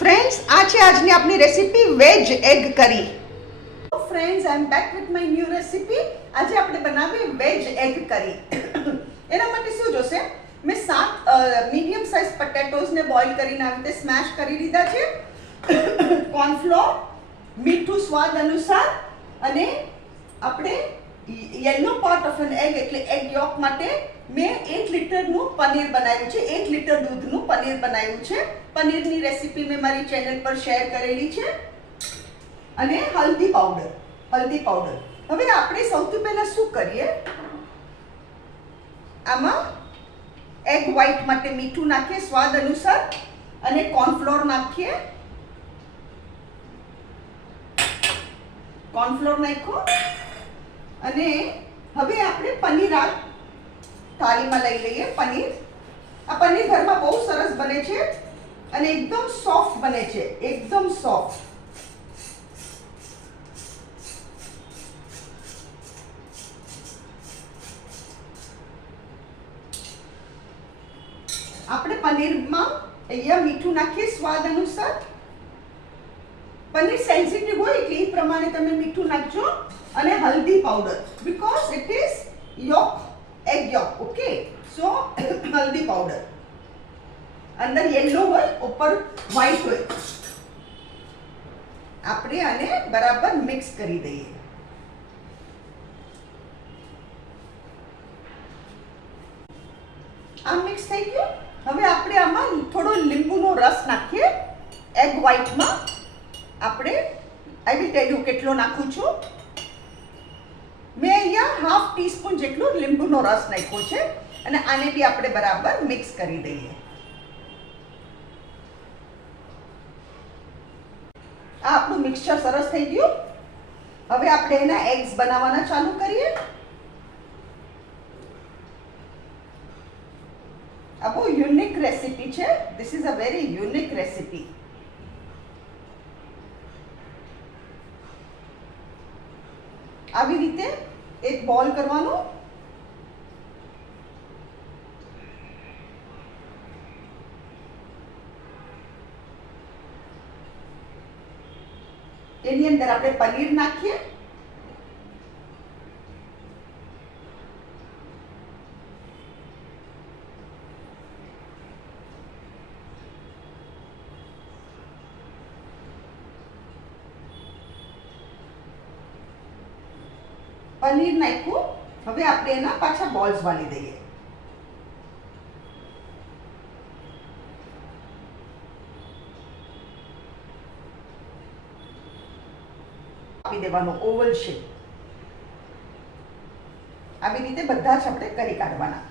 Friends, આ છે આજની આપણી recipe veg egg curry. Friends, I am back with my new recipe. આજે આપણે બનાવીએ વેજ એગ કરી. એના માટે શું જોશે? મેં 7 મીડિયમ સાઇઝ પટેટોઝને બોઇલ કરીને આવી રીતે સ્મેશ કરી લીધા છે. કોર્નફ્લોર, મીઠું સ્વાદ અનુસાર, અને આપણે yellow part of an egg એટલે એગ યોક માટે મેં 1 લીટરનું પનીર બનાવ્યું છે. 1 લીટર દૂધનું પનીર બનાવ્યું છે. પનીરની રેસીપી મેં મારી ચેનલ પર શેર કરેલી છે. અને હલ્દી પાવડર. હવે આપણે સૌથી પહેલા શું કરીએ, આમાં એગ વ્હાઈટ માટે મીઠું નાખીએ સ્વાદ અનુસાર, અને કોર્નફ્લોર નાખીએ. કોર્નફ્લોર નાખ્યો અને હવે આપણે પનીર આ થાળીમાં લઈ લઈએ. આ પનીર ઘરમાં બહુ સરસ બને છે અને એકદમ સોફ્ટ બને છે, એકદમ સોફ્ટ. આપણે પનીરમાં અહીંયા મીઠું નાખીએ સ્વાદ અનુસાર. પનીર સેન્સિટિવ હોય એટલે એ પ્રમાણે તમે મીઠું નાખજો. અને હલ્દી powder, because it is yolk, egg yolk. Okay, so હલ્દી પાવડર. અંદર યેલો હોય, ઉપર વ્હાઈટ હોય. આપણે આને બરાબર મિક્સ કરી દઈએ. આ મિક્સ થઈ ગયું. હવે આપણે આમાં થોડો લીંબુનો રસ નાખીએ. એગ વ્હાઈટમાં આપણે આઈ વિલ ટેલ યુ કેટલો નાખું છું. મેં અહીંયા હાફ ટીસ્પૂન જેટલો લીંબુનો રસ નાખ્યો છે. અને આને બી આપણે બરાબર મિક્સ કરી દઈએ. આ આપણું મિક્સચર સરસ થઈ ગયું. હવે આપણે એના એગ્સ બનાવવાના ચાલુ કરીએ. આ બહુ યુનિક રેસીપી છે. This is a very unique recipe. આવી રીતે એક બોલ કરવાનો. એની અંદર આપણે પનીર નાખીએ. પનીર નાખ્યું. હવે આપણે એના પાછા બોલ્સ વાળી દઈએ. આપી દેવાનો ઓવલ શેપ. આવી રીતે બધા જ આપણે કરી કાઢવાના.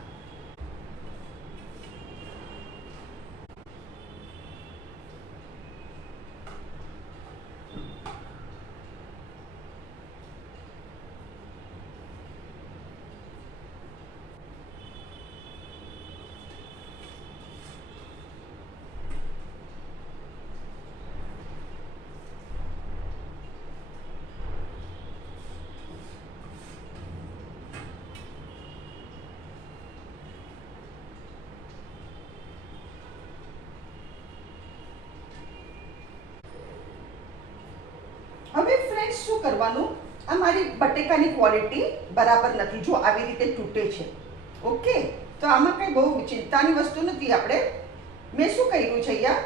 હવે ફ્રેન્ડ્સ શું કરવાનું, આ મારી બટેકાની ક્વોલિટી બરાબર નથી. જો આવી રીતે તૂટે છે. ઓકે, તો આમાં કંઈ બહુ ચિંતાની વસ્તુ નથી. મેં શું કર્યું છે અહીંયા,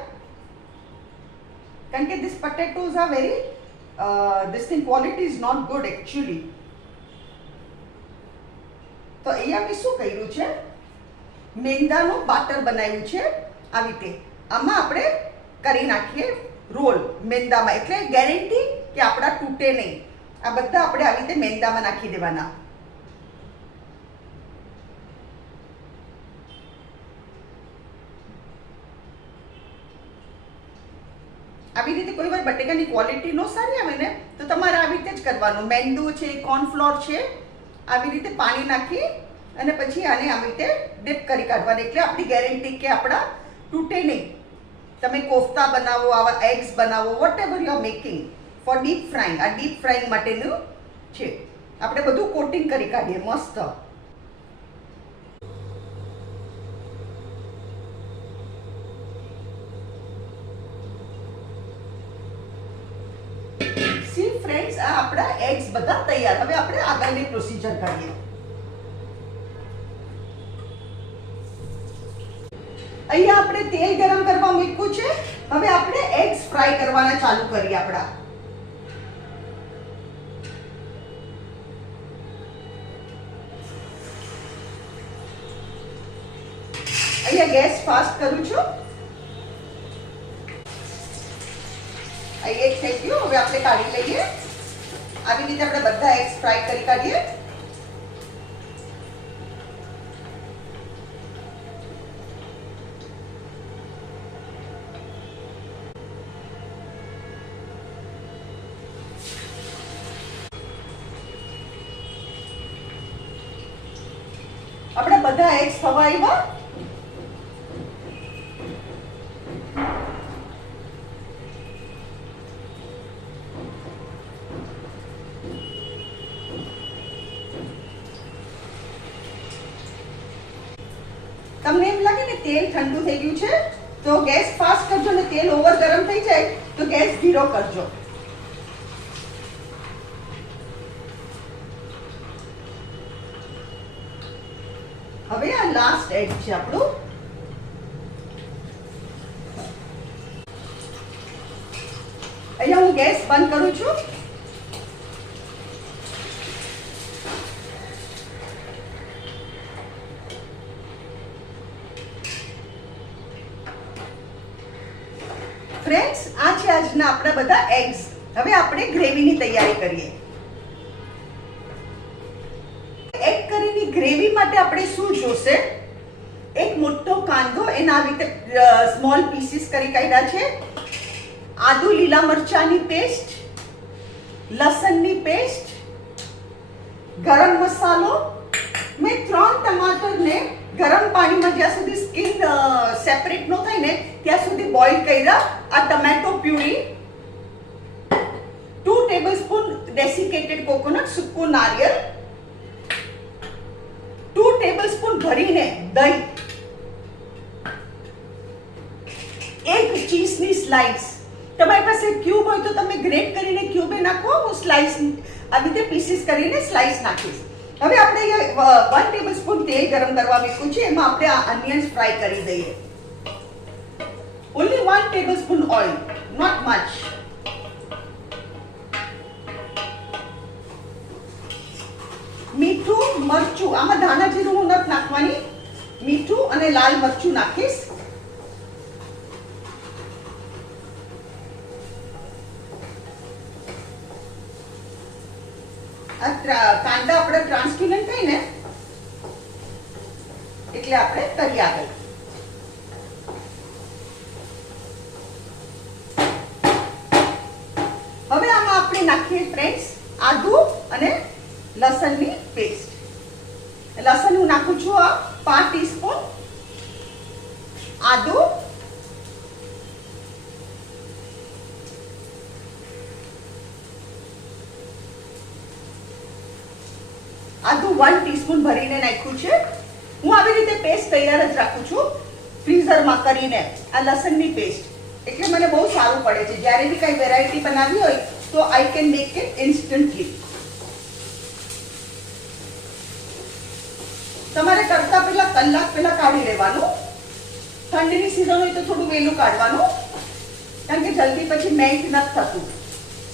કારણ કે this potatoes are very this thing quality is not good actually. તો અહીંયા મેં શું કર્યું છે, મેંદાનું બાટર બનાવ્યું છે. આવી રીતે આમાં આપણે કરી નાખીએ રોલ મેંદામાં, એટલે ગેરંટી કે આપણા તૂટે નહીં. આ બધા આપણે આવી રીતે મેંદામાં નાખી દેવાના. આવી રીતે કોઈ વાર બટેકાની ક્વોલિટી નો સારી આવે ને, તો તમારે આવી રીતે જ કરવાનું. મેંદુ છે, કોર્નફ્લોર છે, આવી રીતે પાણી નાખી અને પછી આને આવી રીતે ડીપ કરી કાઢવાની. એટલે આપણી ગેરંટી કે આપણા તૂટે નહીં. તમે કોફતા બનાવો, આવા એગ્સ બનાવો, whatever you are making for deep frying. આ ડીપ ફ્રાઈંગ માટેનું છે. આપણે બધું કોટિંગ કરી કાઢીએ મસ્ત. ફ્રેન્ડ્સ આ આપણા એગ્સ બધા તૈયાર. હવે આપણે આગળની પ્રોસીજર કરીએ. અહીંયા આપણે તેલ ગરમ કરવા મૂક્યું છે. હવે આપણે એગ્સ ફ્રાય કરવાના ચાલુ કરીએ. આપણા અહીંયા ગેસ ફાસ્ટ કરું છું. એક થઈ ગયું. હવે આપણે કાઢી લઈએ. આવી રીતે આપણે બધા એગ્સ ફ્રાય કરી કાઢીએ. આપણે બધા એગ્સ થવા આવ્યા. તમને એમ લાગે ને તેલ ઠંડુ થઈ ગયું છે તો ગેસ ફાસ્ટ કરજો ને તેલ ઓવર ગરમ થઈ જાય તો ગેસ ધીરો કરજો. હવે આ લાસ્ટ એગ છે આપણું. અહીંયા હું ગેસ બંધ કરું છું. ફ્રેન્ડ્સ આ છે આજના આપણા બધા એગ્સ. હવે આપણે ગ્રેવીની તૈયારી કરીએ. એગ કરીની ગ્રેવી માટે આપણે શું જોશે? એક મોટો કાંદો એના આવી રીતે સ્મોલ પીસીસ કરી કાઢ્યા છે. આદુ લીલા મરચાની પેસ્ટ, લસણની પેસ્ટ, ગરમ મસાલો. મેં 3 ટમાટરને ગરમ પાણીમાં જ્યાં સુધી સ્કિન સેપરેટ ન થાય ને ત્યાં સુધી બોઇલ કર્યા. આ tomato puree, 2 tablespoon desiccated coconut સૂકું નારિયેળ, 2 ટેબલસ્પૂન ભરીને દહીં, એક ચીઝની સ્લાઇસ. તમારી પાસે ક્યુબ હોય તો તમે ગ્રેટ કરીને ક્યુબે નાખો. હું સ્લાઇસ આવી રીતે પીસીસ કરીને સ્લાઇસ નાખીશ. હવે આપણે 1 ટેબલસ્પૂન તેલ ગરમ કરવા મૂક્યું છે. એમાં આપણે આ અનિયન્સ ફ્રાય કરી દઈએ. only 1 tablespoon oil, not much. મીઠું, મરચું. આમાં ધાણા જીરું હું નથી નાખવાની. મીઠું અને લાલ મરચું નાખીશ. કાંદા આપણે ટ્રાન્સપેરન્ટ થાય ને એટલે આપણે કરી આગળ. હવે આમાં આપણે નાખીએ ફ્રેન્ડ્સ આદુ અને લસણની પેસ્ટ. લસણ હું નાખું છું આ 5 ટીસ્પૂન, આદુ આદુ 1 ટીસ્પૂન ભરીને નાખ્યું છે. હું આવી રીતે પેસ્ટ તૈયાર જ રાખું છું ફ્રીઝરમાં કરીને. આ લસણની પેસ્ટ એટલે મને બહુ સારું પડે છે. જ્યારે બી કઈ વેરાયટી બનાવવી હોય તો I can make it instantly. તમારે કરતા પહેલા કલાક પહેલા કાઢી લેવાનું. ઠંડીની સિઝન હોય તો થોડું વહેલું કાઢવાનું, કારણ કે જલ્દી પછી મેલ્ટ નથી થતું.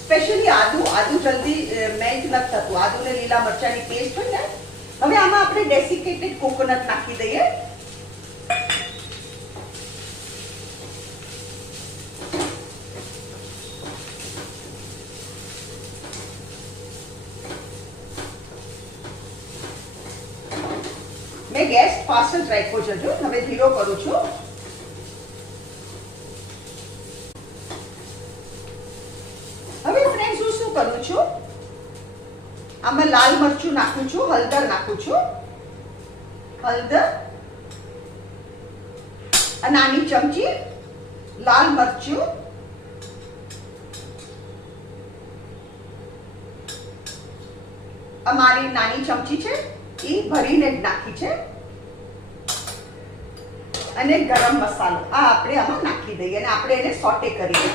સ્પેશિયલી આદુ જલ્દી મેલ્ટ નથી થતું. આદુ ને લીલા મરચાની પેસ્ટ હોય ને. હવે આમાં આપણે ડેસિકેટેડ કોકોનટ નાખી દઈએ. મેં ગેસ ફાસ્ટ જ રાખ્યો છે. હવે ધીરો કરું છું. હવે ફ્રેન્ડ્સ હું શું કરું છું? આમાં લાલ મરચું નાખું છું, હળદર નાખું છું. હળદર, નાની ચમચી લાલ મરચું, અમારી નાની ચમચી છે એ ભરીને જ નાખી છે. અને ગરમ મસાલો આ આપણે આમાં નાખી દઈએ અને આપણે એને સોટે કરીએ.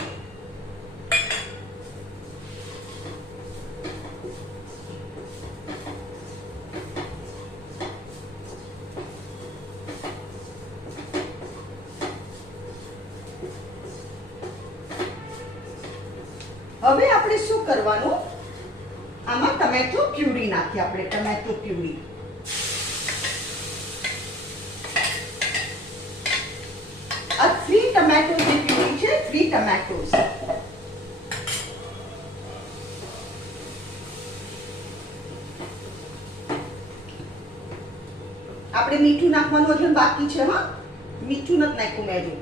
હવે આપણે શું કરવાનું, આમાં ટમેટો પ્યુરી નાખીએ આપણે, ટમેટો પ્યુરી. આ 3 ટમેટો ની પ્યુરી છે, 3 ટમેટોસ. આપણે મીઠું નાખવાનું હજુ બાકી છે. હા, મીઠું નથી નાખ્યું મેં હજુ.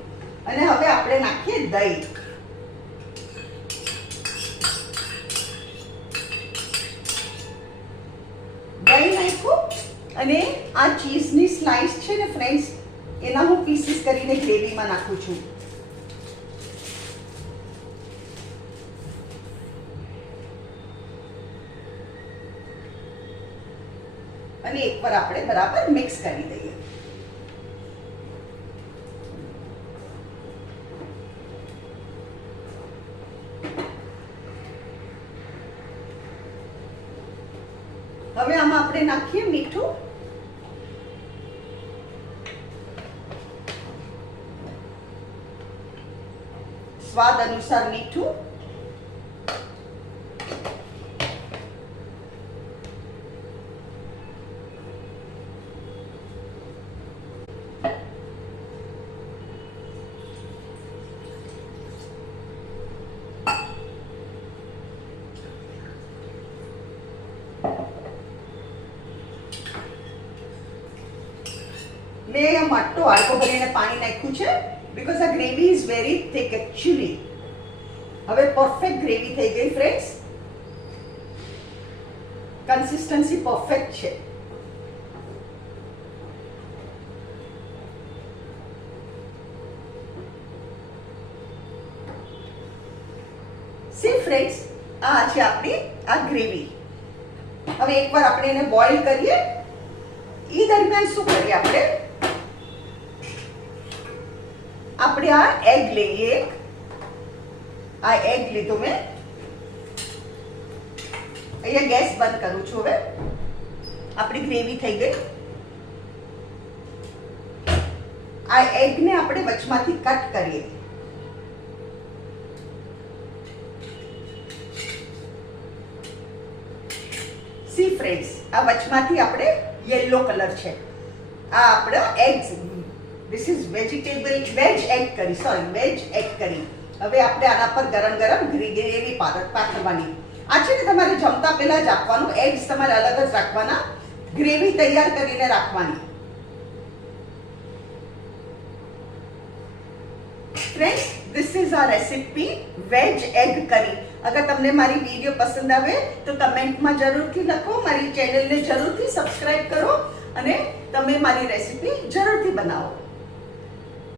અને હવે આપણે નાખીએ દહીં. દહીં નાખ્યું અને આ ચીઝની સ્લાઇસ છે ને ફ્રેન્ડ્સ, એના હું પીસીસ કરીને ગ્રેવીમાં નાખું છું. અને એકવાર આપણે બરાબર મિક્સ કરી દઈએ. હવે આમાં આપણે નાખીએ મીઠું. સ્વાદ અનુસાર મીઠું. મેં અહીંયા માટો હાડકો ભરીને પાણી નાખ્યું છે બીકોઝ આ gravy is very thick actually. હવે પરફેક્ટ ગ્રેવી થઈ ગઈ ફ્રેન્ડ્સ, કન્સિસ્ટન્સી પરફેક્ટ છે. સી ફ્રેન્ડ્સ, આ છે આપણી આ ગ્રેવી. હવે એકવાર આપણે એને બોઇલ કરીએ. એ દરમિયાન શું કરીએ આપણે આ એગ લઈએ. આ એગ લીધો મેં. અહીંયા ગેસ બંધ કરું છું. હવે આપણી ગ્રેવી થઈ ગઈ. આ એગને આપણે વચમાંથી કટ કરીએ. સી ફ્રેન્ડ્સ, આ વચમાંથી આપણે યેલો કલર છે. આ આપણા eggs, this is veg egg કરી, સોરી વેજ એગ કરી. હવે આપણે આના પર ગરમ ગરમ ગ્રેવી પાથરવાની. આ છે ને તમારે જમતા પહેલા જ આપવાનું. એગ્સ તમારે અલગ જ રાખવાના, ગ્રેવી તૈયાર કરીને રાખવાની. ફ્રેન્ડ્સ, ધીસ ઇઝ આ રેસિપી વેજ એગ કરી. અગર તમને મારી વિડીયો પસંદ આવે તો કમેન્ટમાં જરૂરથી લખો. મારી ચેનલને જરૂરથી સબસ્ક્રાઇબ કરો અને તમે મારી રેસિપી જરૂરથી બનાવો.